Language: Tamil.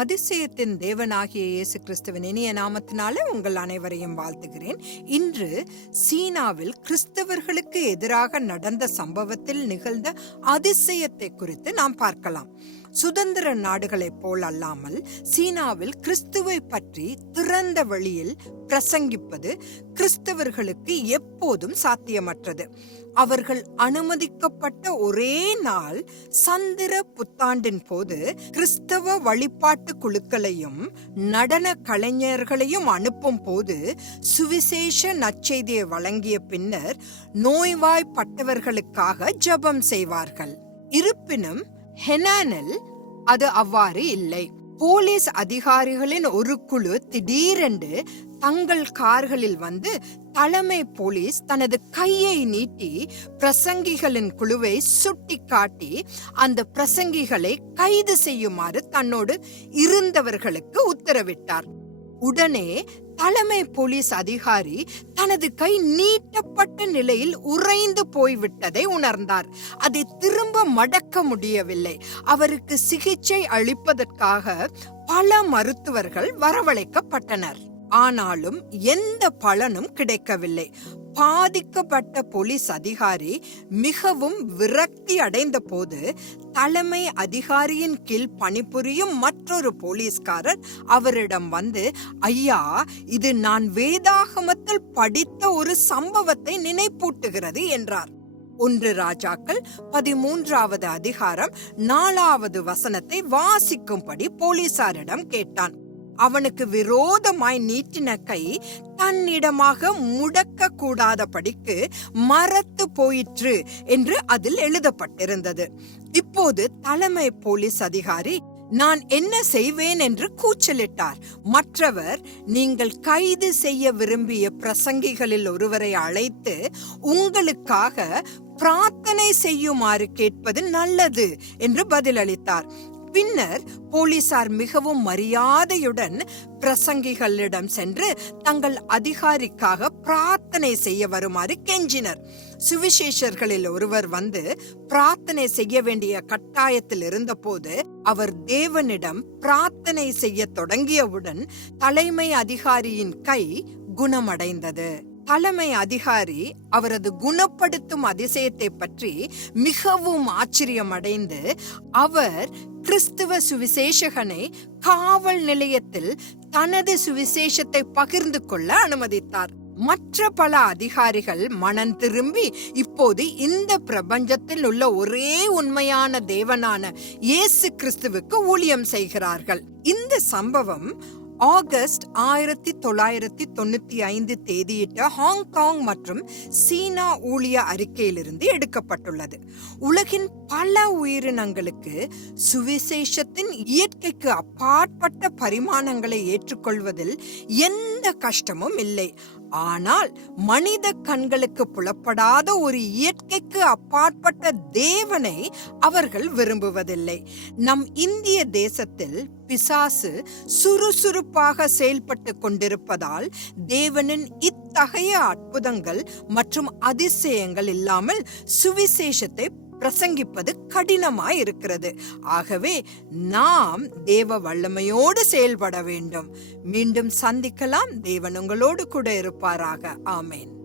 அதிசயத்தின் தேவனாகிய இயேசு கிறிஸ்துவின் இனிய நாமத்தினாலே உங்கள் அனைவரையும் வாழ்த்துகிறேன். இன்று சீனாவில் கிறிஸ்தவர்களுக்கு எதிராக நடந்த சம்பவத்தில் நிகழ்ந்த அதிசயத்தை குறித்து நாம் பார்க்கலாம். சுதந்திர நாடுகளைப் போல் அல்லாமல் சீனாவில் கிறிஸ்துவை பற்றி திறந்த வழியில் பிரசங்கிப்பது கிறிஸ்தவர்களுக்கு எப்போதும் சாத்தியமற்றது. அவர்கள் அனுமதிக்கப்பட்ட ஒரே நாள் சந்திர புத்தாண்டின் போது கிறிஸ்தவ வழிபாட்டு குழுக்களையும் நடன கலைஞர்களையும் அனுப்பும் போது சுவிசேஷ நற்செய்தியை வழங்கிய பின்னர் நோய்வாய்ப்பட்டவர்களுக்காக ஜபம் செய்வார்கள். இருப்பினும் ஹெனானில் அது அவ்வாறு இல்லை. போலீஸ் அதிகாரிகளின் ஒரு குழு திடீரென்று தங்கள் கார்களில் வந்து தலைமை போலீஸ் தனது கையை நீட்டி பிரசங்கிகளின் குழுவை சுட்டி காட்டி அந்த பிரசங்கிகளை கைது செய்யுமாறு தன்னோடு இருந்தவர்களுக்கு உத்தரவிட்டார். உடனே தலைமை போலீஸ் அதிகாரி தனது கை நீட்டப்பட்ட நிலையில் உறைந்து போய்விட்டதை உணர்ந்தார். அதை திரும்ப மடக்க முடியவில்லை. அவருக்கு சிகிச்சை அளிப்பதற்காக பல மருத்துவர்கள் வரவழைக்கப்பட்டனர். ஆனாலும் எந்த பலனும் கிடைக்கவில்லை. பாதிக்கப்பட்ட போலீஸ் அதிகாரி மிகவும் விரக்தி அடைந்த போது தலைமை அதிகாரியின் கீழ் பணிபுரியும் மற்றொரு போலீஸ்காரர் அவரிடம் வந்து ஐயா இது நான் வேதாகமத்தில் படித்த ஒரு சம்பவத்தை நினைப்பூட்டுகிறது என்றார். ஒன்று ராஜாக்கள் பதிமூன்றாவது அதிகாரம் நாலாவது வசனத்தை வாசிக்கும்படி போலீசாரிடம் கேட்டான். அவனுக்கு விரோதமாய் நீட்டின கை தன்னிடமாக முடக்க கூடாதபடிக்கு மரத்து போயிற்று என்று அதில் எழுதப்பட்டிருந்தது. இப்போது தலைமை போலீஸ் அதிகாரி நான் என்ன செய்வேன்? என்று கூச்சலிட்டார். மற்றவர் நீங்கள் கைது செய்ய விரும்பிய பிரசங்கிகளில் ஒருவரை அழைத்து உங்களுக்காக பிரார்த்தனை செய்யுமாறு கேட்பது நல்லது என்று பதிலளித்தார். பின்னர் போலீசார் மிகவும் மரியாதையுடன் பிரசங்கிகளிடம் சென்று தங்கள் அதிகாரிக்காக பிரார்த்தனை செய்ய வருமாறு கெஞ்சினர். சுவிசேஷர்களில் ஒருவர் வந்து பிரார்த்தனை செய்ய வேண்டிய கட்டாயத்தில் இருந்தபோது அவர் தேவனிடம் பிரார்த்தனை செய்ய தொடங்கியவுடன் தலைமை அதிகாரியின் கை குணமடைந்தது. தலைமை அதிகாரி அவரது குணப்படுத்தும் அதிசயத்தை பற்றி மிகவும் ஆச்சரியமடைந்து அவர் கிறிஸ்துவ சுவிசேஷகனை காவல் நிலையத்தில் தனது சுவிசேஷத்தை பகிர்ந்து கொள்ள அனுமதித்தார். மற்ற பல அதிகாரிகள் மனம் திரும்பி இப்போது இந்த பிரபஞ்சத்தில் உள்ள ஒரே உண்மையான தேவனான இயேசு கிறிஸ்துவுக்கு ஊழியம் செய்கிறார்கள். இந்த சம்பவம் ஆகஸ்ட் ஆயிரத்தி தொள்ளாயிரத்தி தொண்ணூத்தி ஐந்து தேதியிட்ட ஹாங்காங் மற்றும் சீனா ஊழிய அறிக்கையிலிருந்து எடுக்கப்பட்டுள்ளது. உலகின் பல உயிரினங்களுக்கு சுவிசேஷத்தின் இயற்கைக்கு அப்பாற்பட்ட பரிமாணங்களை ஏற்றுக்கொள்வதில் எந்த கஷ்டமும் இல்லை. ஆனால் மனித கண்களுக்கு புலப்படாத ஒரு இயற்கைக்கு அப்பாற்பட்ட தேவனை அவர்கள் விரும்புவதில்லை. நம் இந்திய தேசத்தில் பிசாசு சுறுசுறுப்பாக செயல்பட்டு கொண்டிருப்பதால் தேவனின் இத்தகைய அற்புதங்கள் மற்றும் அதிசயங்கள் இல்லாமல் சுவிசேஷத்தை பிரசங்கிப்பது கடினமாய் இருக்கிறது ஆகவே நாம் தேவ வல்லமையோடு செயல்பட வேண்டும். மீண்டும் சந்திக்கலாம். தேவன் உங்களோடு கூட இருப்பாராக. ஆமேன்.